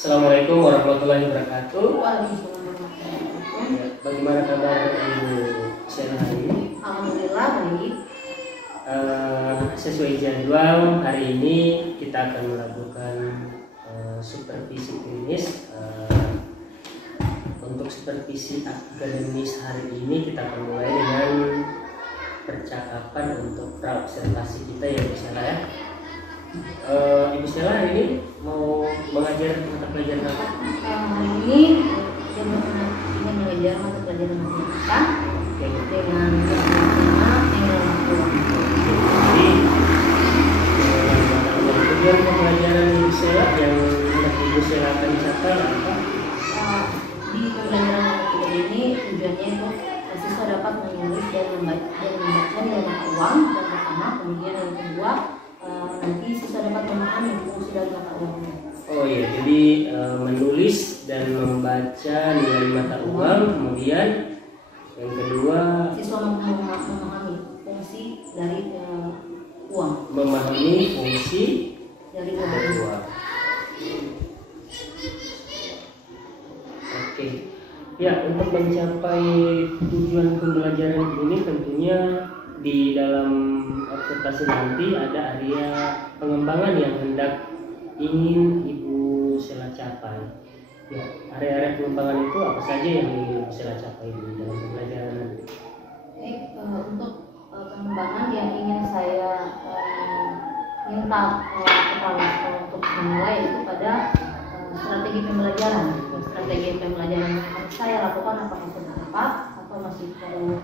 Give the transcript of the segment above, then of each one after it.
Assalamualaikum warahmatullahi wabarakatuh. Waalaikumsalam warahmatullahi wabarakatuh. Ya, bagaimana kabar Ibu Sheila hari ini? Alhamdulillah baik. Sesuai jadwal hari ini kita akan melakukan supervisi klinis. Untuk supervisi akademis hari ini kita akan mulai dengan percakapan untuk praobservasi kita ya Ibu Sheila ya. Ibu Sheila hari ini mau mengajar mata pelajaran apa? Hari ini saya ingin mengajar mata pelajaran matematika dengan Jadi tujuan pembelajaran Ibu Sheila yang hendak Ibu Sheila akan capai apa? Di pembelajaran matematika ini tujuannya itu siswa dapat menulis dan membaca nilai mata uang yang pertama, kemudian yang kedua nanti siswa dapat memahami fungsi dari mata uangnya. Oh iya, jadi menulis dan membaca nilai mata uang, kemudian yang kedua siswa memahami fungsi dari uang. Memahami fungsi Dari dari uang. uang. Oke. Ya, untuk mencapai tujuan pembelajaran ini tentunya di dalam observasi nanti ada area pengembangan yang hendak ingin Ibu Sheila capai. Ya, area-area pengembangan itu apa saja yang ingin Ibu Sheila capai di dalam pembelajaran nanti? Untuk pengembangan yang ingin saya minta kepada untuk menilai itu pada strategi pembelajaran. Strategi pembelajaran yang harus saya lakukan apakah sudah tepat atau masih perlu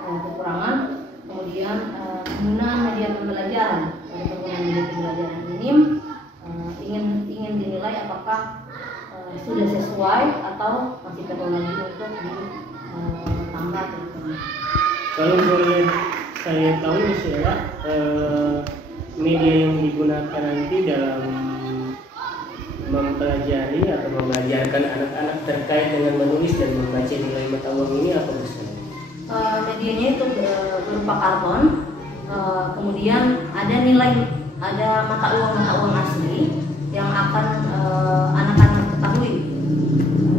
kekurangan. Kemudian penggunaan media pembelajaran. Penggunaan media pembelajaran ini ingin dinilai apakah sudah sesuai atau masih perlu lagi untuk ditambah. Kalau boleh saya tahu Ibu Sheila, media yang digunakan nanti dalam mempelajari atau mengajarkan anak-anak terkait dengan menulis dan membaca nilai mata uang ini apa Bu Sheila? Medianya itu berupa karton, kemudian ada mata uang asli yang akan anak-anak ketahui.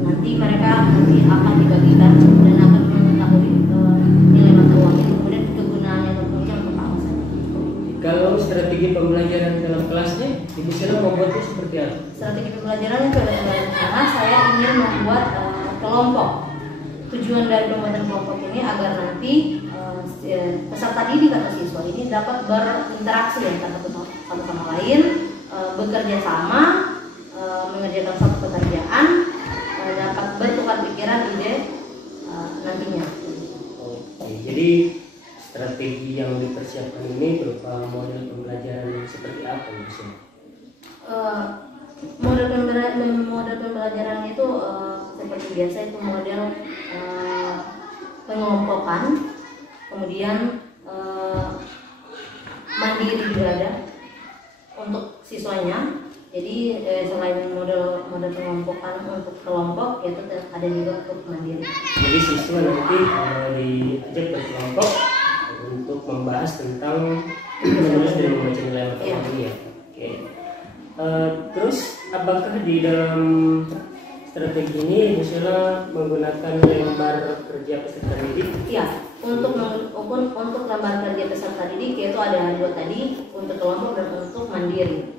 Nanti mereka akan dibagikan dan akan mengetahui nilai mata uang itu, kemudian kegunaannya tentunya untuk apa saja. Kalau strategi pembelajaran dalam kelasnya, Ibu Sheila membuatnya seperti apa? Strategi pembelajarannya karena saya ingin membuat kelompok. Tujuan dari pembuatan kelompok ini agar nanti peserta didik atau siswa ini dapat berinteraksi ya satu sama lain, bekerja sama, mengerjakan satu pekerjaan, dapat bertukar pikiran, ide nantinya. Oke, jadi strategi yang dipersiapkan ini berupa model pembelajaran seperti apa Bu Sheila? Model pembelajaran itu seperti biasa itu model pengelompokan, kemudian mandiri juga ada untuk siswanya. Jadi selain model pengelompokan untuk kelompok, itu ada juga untuk mandiri. Jadi siswa nanti diajak berkelompok untuk membahas tentang menulis dan membaca nilai mata uang ini ya. Oke. Terus apakah di dalam strategi ini Ibu Sheila menggunakan lembar kerja peserta didik? Iya, untuk lembar kerja peserta didik yaitu ada dua tadi, untuk kelompok dan untuk mandiri.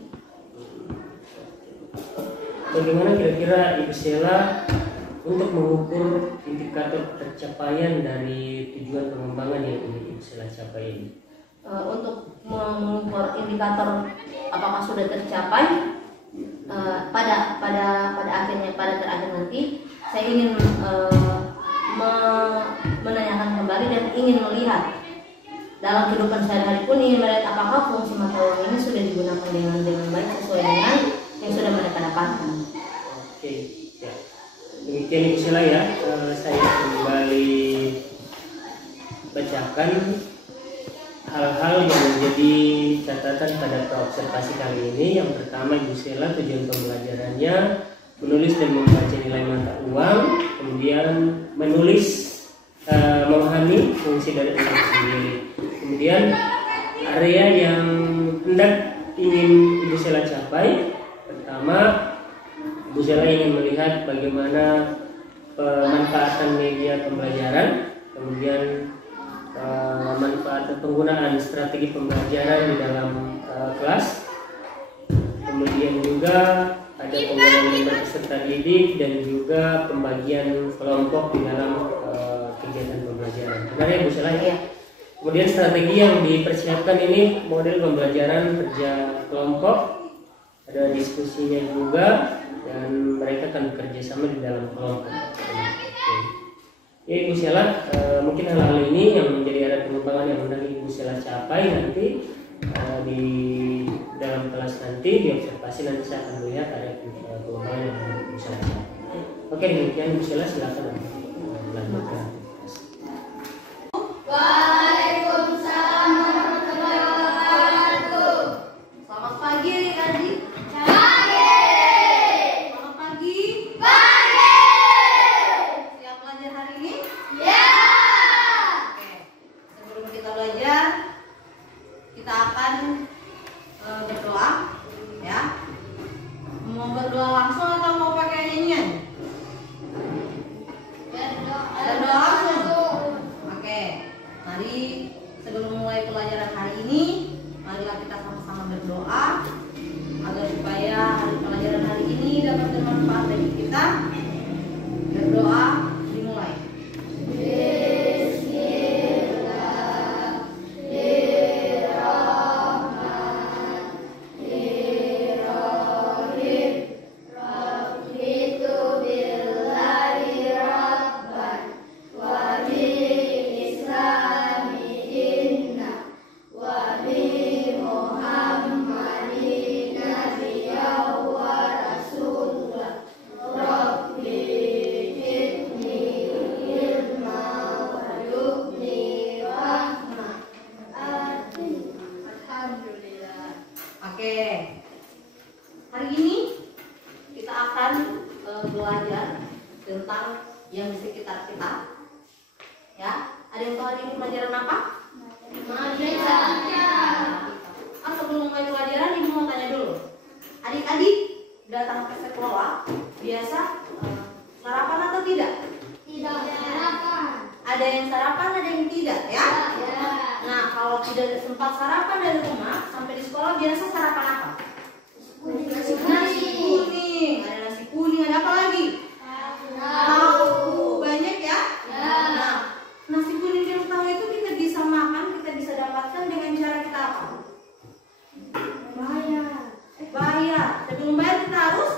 Bagaimana kira-kira Ibu Sheila untuk mengukur indikator tercapaian dari tujuan pengembangan yang ingin Ibu Sheila capai ini? Untuk mengukur indikator apakah sudah tercapai pada terakhir nanti saya ingin menanyakan kembali dan ingin melihat dalam kehidupan sehari-hari pun ingin melihat apakah fungsi mata uang ini sudah digunakan dengan baik sesuai dengan yang sudah mereka dapatkan. Oke, ya. Demikian Ibu Sheila ya. Saya kembali bacakan hal-hal yang menjadi catatan pada observasi kali ini. Yang pertama Ibu Sheila tujuan pembelajarannya menulis dan membaca nilai mata uang, kemudian menulis memahami fungsi dari uang sendiri. Kemudian area yang hendak ingin Ibu Sheila capai, pertama Bu Sela ingin melihat bagaimana pemanfaatan media pembelajaran, kemudian manfaat penggunaan strategi pembelajaran di dalam kelas, kemudian juga ada penggunaan peserta didik dan juga pembagian kelompok di dalam kegiatan pembelajaran. Benar ya Bu Sela ya? Kemudian strategi yang dipersiapkan ini model pembelajaran kerja kelompok, ada diskusinya juga, dan mereka akan bekerja sama di dalam kelompok. Ya Ibu Sela, mungkin hal-hal ini yang menjadi area pengembangan yang hendak Ibu Sela capai nanti di dalam kelas nanti, di observasi nanti saya akan melihat area pengembangan yang hendak Ibu Sela capai. Oke, demikian Ibu Sela, silakan lanjutkan. Waalaikumsalam warahmatullahi wabarakatuh. Selamat pagi adik-adik. Selamat pagi. Siap belajar hari ini? Oke. Sebelum kita belajar, kita akan berdoa, ya. Mau berdoa langsung atau mau pakai nyanyian? Berdoa langsung. Oke. Mari sebelum mulai pelajaran hari ini, marilah kita sama-sama berdoa agar supaya pelajaran hari ini dapat bermanfaat bagi kita. Berdoa dimulai. Oke, hari ini kita akan belajar tentang yang di sekitar kita. Ya, ada yang tahu hari ini pelajaran apa? Sebelum mulai pelajaran, ibu mau tanya dulu. Adik-adik datang ke sekolah biasa sarapan atau tidak? Tidak sarapan. Ada yang sarapan, ada yang tidak, ya? Nah, kalau tidak sempat sarapan dari rumah, sampai di sekolah biasa sarapan apa? Nasi kuning. Ada nasi kuning, ada apa lagi? Tahu. Banyak ya? Nah, nasi kuning dan tahu itu kita bisa makan, kita bisa dapatkan dengan cara kita apa? Bayar. Sebelum bayar kita harus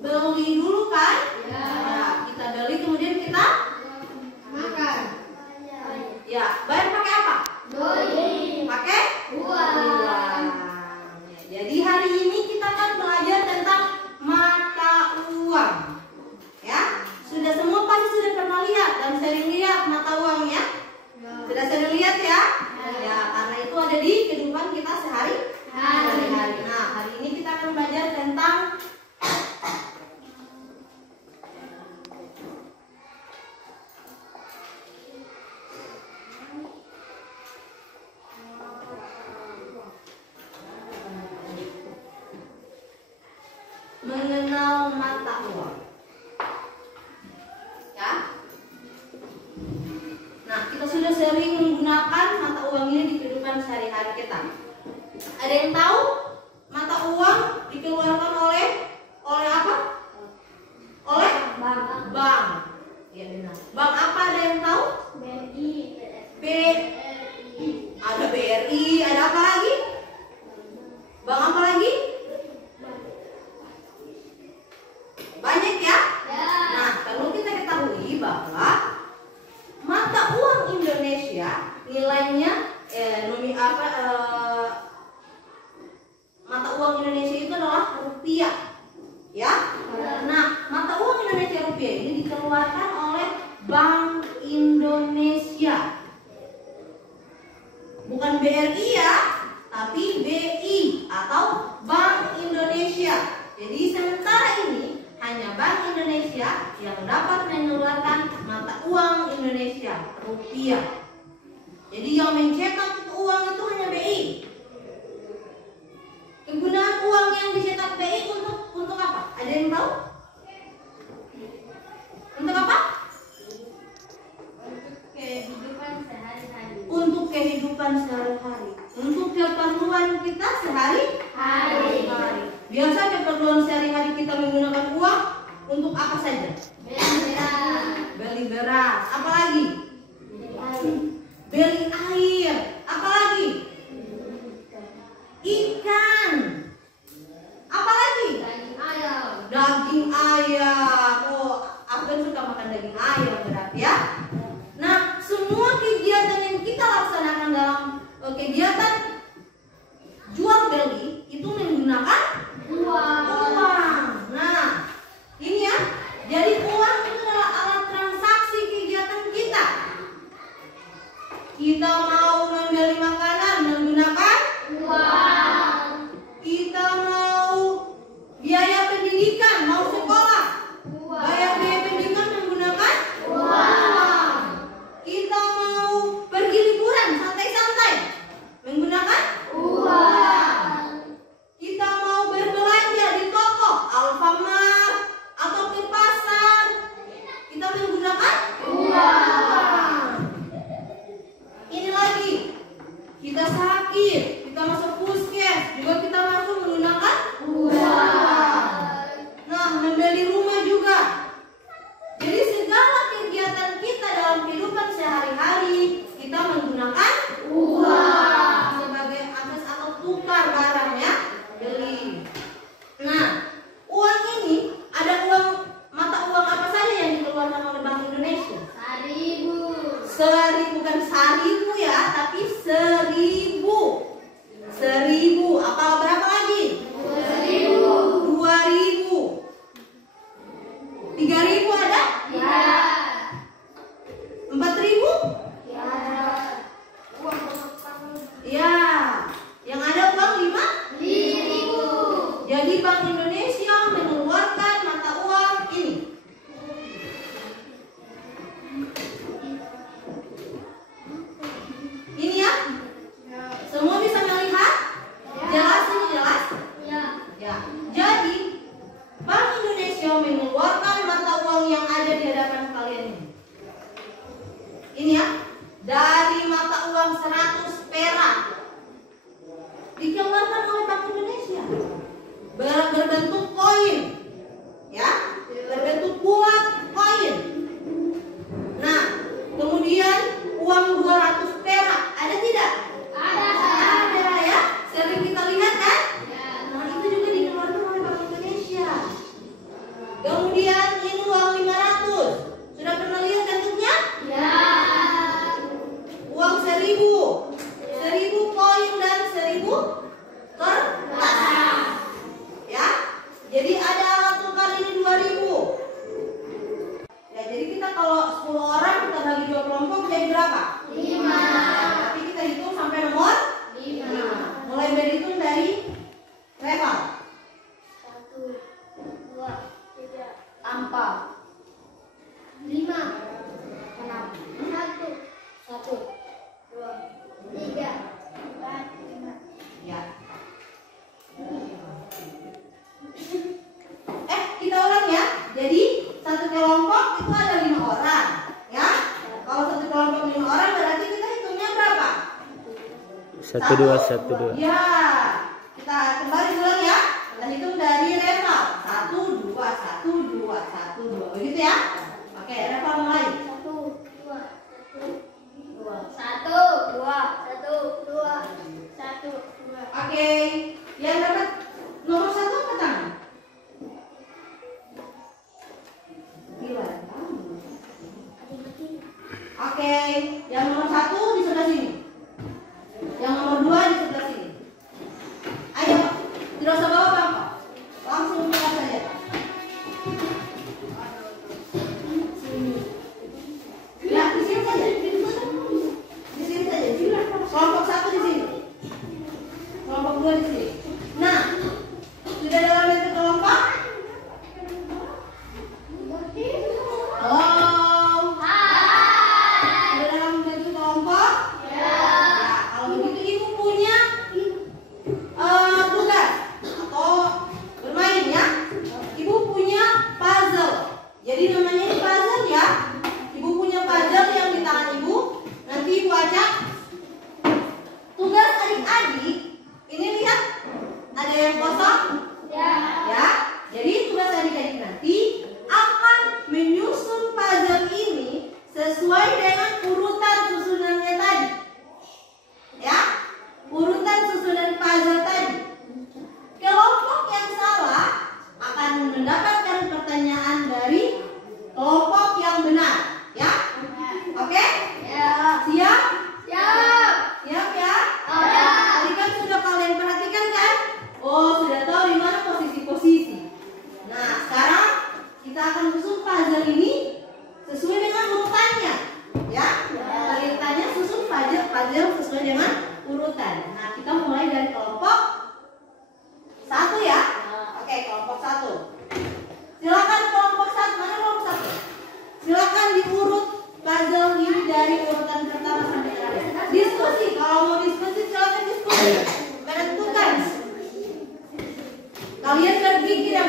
beli dulu kan? Nah, kita beli kemudian kita Makan. ya, bayar pakai apa? Pakai uang. Ya, jadi hari ini kita akan belajar tentang mata uang. Ya, sudah semua pasti sudah pernah lihat dan sering lihat mata uang ya? Sudah sering lihat ya? Ya, karena itu ada di kehidupan kita sehari-hari. Nah, hari ini kita akan belajar tentang mengenal mata uang. Ya. Nah, kita sudah sering menggunakan mata uang ini di kehidupan sehari-hari kita. Ada yang tahu mata uang dikeluarkan oleh apa? Oleh bank. Ya benar. Bank apa, ada yang tahu? Ada BRI, ada apa lagi? Bank apa lagi? Banyak ya? Nah, perlu kita ketahui bahwa mata uang Indonesia nilainya mata uang Indonesia itu adalah rupiah. Ya? Nah, mata uang Indonesia rupiah ini dikeluarkan oleh Bank Indonesia. Bukan BRI ya, tapi BI atau Bank Indonesia. Jadi sementara ini hanya Bank Indonesia yang dapat mengeluarkan mata uang Indonesia rupiah. Jadi yang mencetak uang itu hanya BI. Kegunaan uang yang dicetak BI untuk apa? Ada keperluan kita sehari-hari. Biasa keperluan sehari-hari kita menggunakan uang untuk apa saja? Beli beras. Apa lagi? Beli air. Apa lagi? Ikan. Apa lagi? Daging ayam. Oh, Afgan suka makan daging ayam berarti ya. Nah, semua kegiatan yang kita laksanakan dalam kegiatan jual beli itu menggunakan uang. Nah, ini ya. Jadi uang itu adalah alat transaksi kegiatan kita. Kita mau membeli makanan menggunakan uang. Kita mau biaya pendidikan, mau sekolah, bayar biaya pendidikan menggunakan uang. Kita mau pergi liburan santai-santai menggunakan uang. Kita mau berbelanja di toko Alfamart atau ke pasar, kita menggunakan uang. Ini lagi, kita sakit, kita masuk puskes, juga kita masuk menggunakan uang. Nah, membeli rumah juga. Jadi segala kegiatan kita dalam kehidupan sehari-hari kita menggunakan uang sebagai akses atau tukar barang ya, beli. Nah, uang ini ada mata uang apa saja yang dikeluarkan oleh Bank Indonesia? 1.000, bukan 1.000 ya, tapi 1.000. 1.000. Apa berapa lagi? 2.000. 3.000 ada? 4.000? Ya. Yang ada uang 5.000. Jadi Bank Indonesia mengeluarkan mata uang ini. Ini ya. Semua bisa melihat? Jelas ini jelas? Ya. Jadi Bank Indonesia mengeluarkan mata uang yang ada di hadapan kalian ini. Ini ya. Dari mata uang 100 perak dikeluarkan oleh Bank Indonesia. Berbentuk koin. Ya, berbentuk bulat koin. Nah, kemudian uang 200 perak ada tidak? Ada ya. Sering kita lihat kan? Nah, itu juga dikeluarkan oleh Bank Indonesia. Kemudian ini uang 500. Sudah pernah lihat bentuknya? Uang 1.000. 1.000 koin dan 1.000 kertas. Ya. Jadi ada alat tukar ini 2.000. Ya, jadi kita kalau 10 orang kita bagi 2 kelompok jadi berapa? 5. Tapi kita hitung sampai nomor 5. Mulai berhitung dari level 1, 2, 3, 4, 5, 6, 1, 2, 3, 4, 5. Ya. Kita ulang ya. Jadi satu kelompok itu ada 5 orang, ya. Kalau satu kelompok 5 orang berarti kita hitungnya berapa? 1, 2, 1, 2. Ya. Kita kembali ulang ya. Kita hitung dari level 1, 2, 1, 2, 1, 2. Begitu ya. Oke, level mulai. 1, 2, 1, 2. Oke. Yang dapat nomor 1 apa tangan? Oke, yang nomor 1 di sebelah sini. Yang nomor 2 di sebelah sini. Ayo, tidak usah bawa bangkok. Langsung mulai saja. Ya, di sini saja. Di sini saja. Kelompok 1 di sini. Kelompok 2 di sini. Nah, sudah dalam bentuk kelompok? Halo. Sudah dalam bentuk kelompok? Ya. Kalau begitu ibu punya tugas atau bermain ya. Ibu punya puzzle. Jadi namanya ini puzzle ya. Ibu punya puzzle yang di tangan ibu. Nanti ibu ajak tugas adik-adik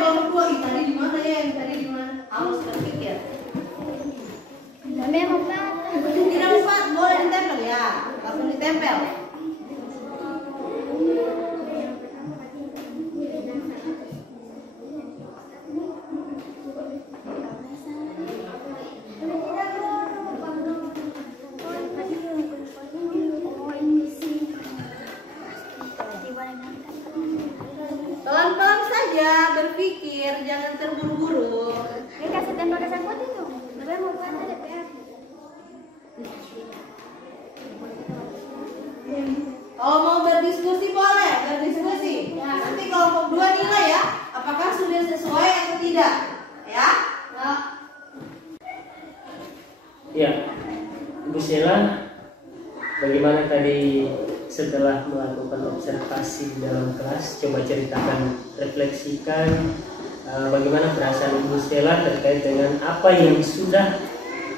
kelompok 2, ih tadi di mana ya? Yang tadi di mana? Harus berpikir. Tidak empat, Boleh ditempel ya, langsung ditempel. Pelan-pelan saja berpikir, jangan terburu-buru. Ini kasih tempel dasar putih tuh. Tapi mau buat ada PR. Kalau mau berdiskusi boleh, berdiskusi. Nanti kelompok 2 nilai ya, apakah sudah sesuai atau tidak, ya? Ya, Ibu Sheila, bagaimana tadi setelah melakukan observasi di dalam kelas? Coba ceritakan, refleksikan bagaimana perasaan Ibu Sheila terkait dengan apa yang sudah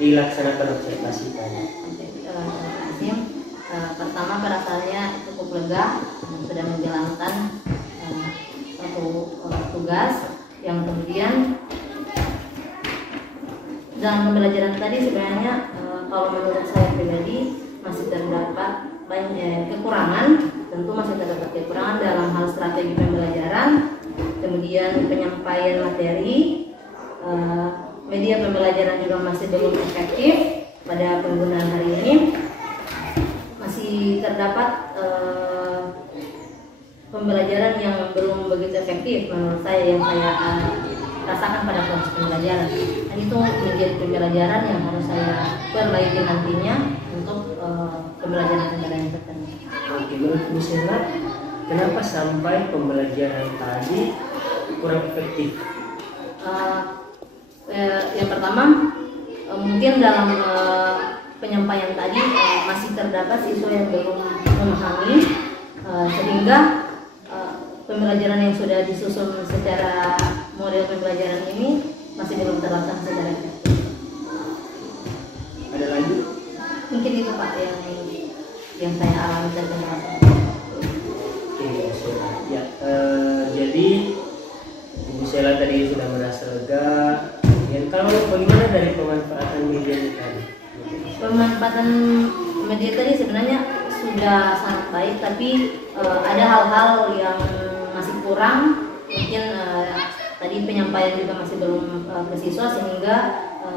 dilaksanakan observasi tadi. Pertama perasaannya cukup lega, sudah menjalankan satu tugas yang kemudian dalam pembelajaran tadi sebenarnya kalau menurut saya pribadi masih terdapat banyak kekurangan, tentu masih terdapat kekurangan dalam hal strategi pembelajaran, kemudian penyampaian materi, media pembelajaran juga masih belum efektif pada penggunaan hari ini. Masih terdapat pembelajaran yang belum begitu efektif menurut saya, yang saya rasakan pada proses pembelajaran, dan itu menjadi pembelajaran yang harus saya perbaiki nantinya untuk pembelajaran tertentu. Oke, menurut Bu Sheila, kenapa sampai pembelajaran tadi kurang efektif? Yang pertama mungkin dalam penyampaian tadi masih terdapat siswa yang belum memahami, sehingga pembelajaran yang sudah disusun secara model pembelajaran ini masih belum terlaksana secara efektif. Ada lagi? Mungkin itu Pak yang saya alami dan rasakan. Oke, Bu Sheila. Ya, jadi Ibu Sheila tadi sudah merasa lega. Dan kalau bagaimana dari pemanfaatan media tadi? Pemanfaatan media tadi sebenarnya sudah sangat baik, tapi ada hal-hal yang masih kurang. Mungkin tadi penyampaian juga masih belum ke siswa, sehingga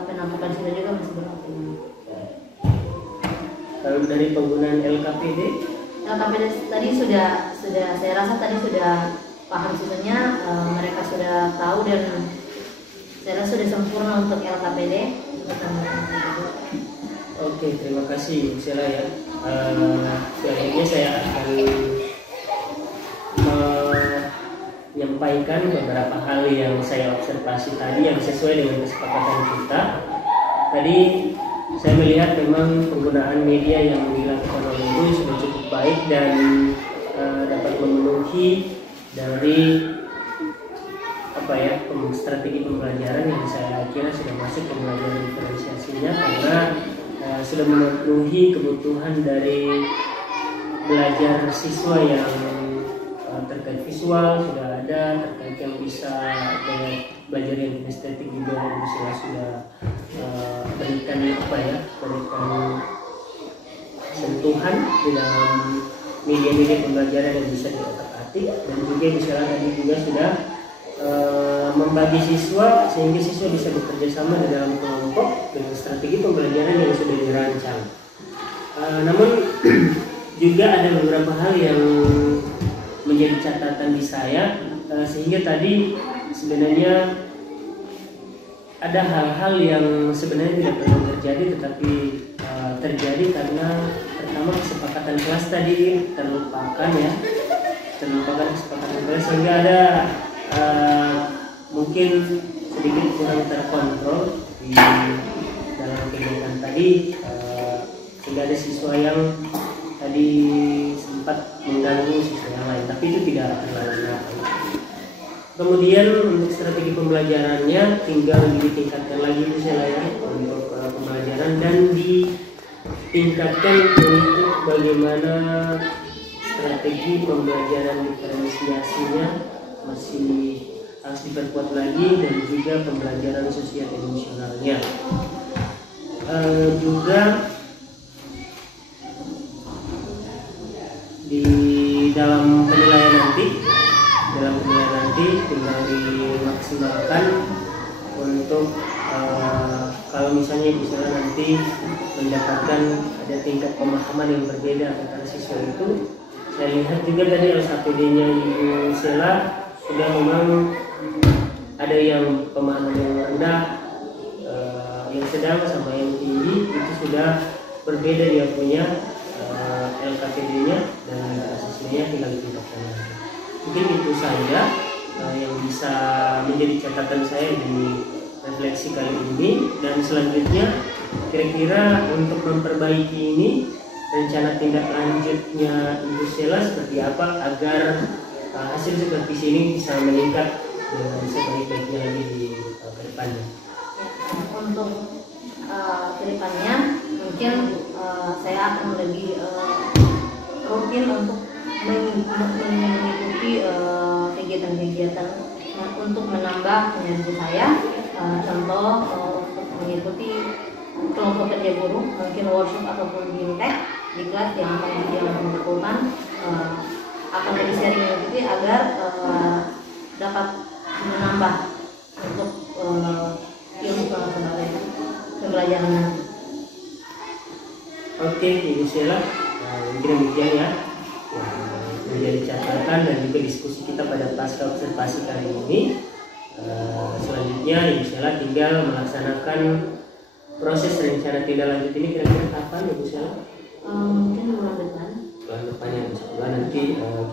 penangkapan siswa juga masih belum optimal. Kalau dari penggunaan LKPD tadi sudah saya rasa tadi sudah paham siswanya, mereka sudah tahu, dan saya rasa sudah sempurna untuk LKPD. Oke, terima kasih Bu Sheila ya. Selanjutnya saya akan menyampaikan beberapa hal yang saya observasi tadi yang sesuai dengan kesepakatan kita. Tadi saya melihat memang penggunaan media yang dilakukan oleh Ibu sudah cukup baik dan dapat memenuhi dari strategi pembelajaran yang saya kira sudah masuk pembelajaran diferensiasinya, karena sudah memenuhi kebutuhan dari belajar siswa yang terkait visual sudah ada, terkait yang bisa belajar yang estetik juga Ibu sudah berikan sentuhan di dalam media-media pembelajaran yang bisa diotak-atik, dan juga Ibu tadi juga sudah membagi siswa sehingga siswa bisa bekerja sama di dalam kelompok dengan strategi pembelajaran yang sudah dirancang. Namun juga ada beberapa hal yang menjadi catatan di saya, sehingga tadi sebenarnya ada hal-hal yang sebenarnya tidak perlu terjadi tetapi terjadi karena pertama kesepakatan kelas tadi terlupakan kesepakatan kelas, sehingga ada mungkin sedikit kurang terkontrol di dalam kegiatan tadi, sehingga ada siswa yang tadi sempat mengganggu siswa yang lain, tapi itu tidak terlalu. Kemudian untuk strategi pembelajarannya tinggal ditingkatkan lagi untuk pembelajaran, dan ditingkatkan untuk bagaimana strategi pembelajaran diferensiasinya masih harus diperkuat lagi, dan juga pembelajaran sosial emosionalnya. Juga di dalam penilaian nanti tinggal dimaksimalkan untuk kalau misalnya nanti mendapatkan ada tingkat pemahaman yang berbeda antara siswa itu. Saya lihat juga tadi LKPD-nya Ibu Sela sudah memang ada yang pemahaman yang rendah, yang sedang sama yang tinggi itu sudah berbeda dia punya LKPD-nya, dan siswanya tinggal ditingkatkan lagi. Mungkin itu saja yang bisa menjadi catatan saya di refleksi kali ini, dan selanjutnya kira-kira untuk memperbaiki ini rencana tindak lanjutnya Ibu Sela seperti apa agar hasil supervisi ini bisa meningkat dengan sebaik-baiknya lagi di kedepannya. Untuk kedepannya mungkin saya akan lebih rutin untuk mengikuti kegiatan-kegiatan untuk menambah energi saya. Contoh untuk mengikuti kelompok kerja guru, mungkin workshop ataupun bimtek di kelas yang dilakukan, akan lebih sering mengikuti agar dapat menambah untuk ilmu pembelajaran nanti. Oke, Ibu Sela, mungkin demikian ya menjadi catatan dan juga diskusi kita pada pasca observasi kali ini. Selanjutnya Ibu Sela tinggal melaksanakan proses rencana tindak lanjut ini kira-kira kapan Ibu Sela? Mungkin bulan depan. Bulan depan ya, nanti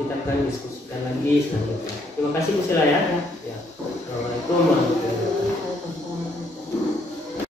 kita akan diskusikan lagi selanjutnya. Terima kasih Bu Sela ya.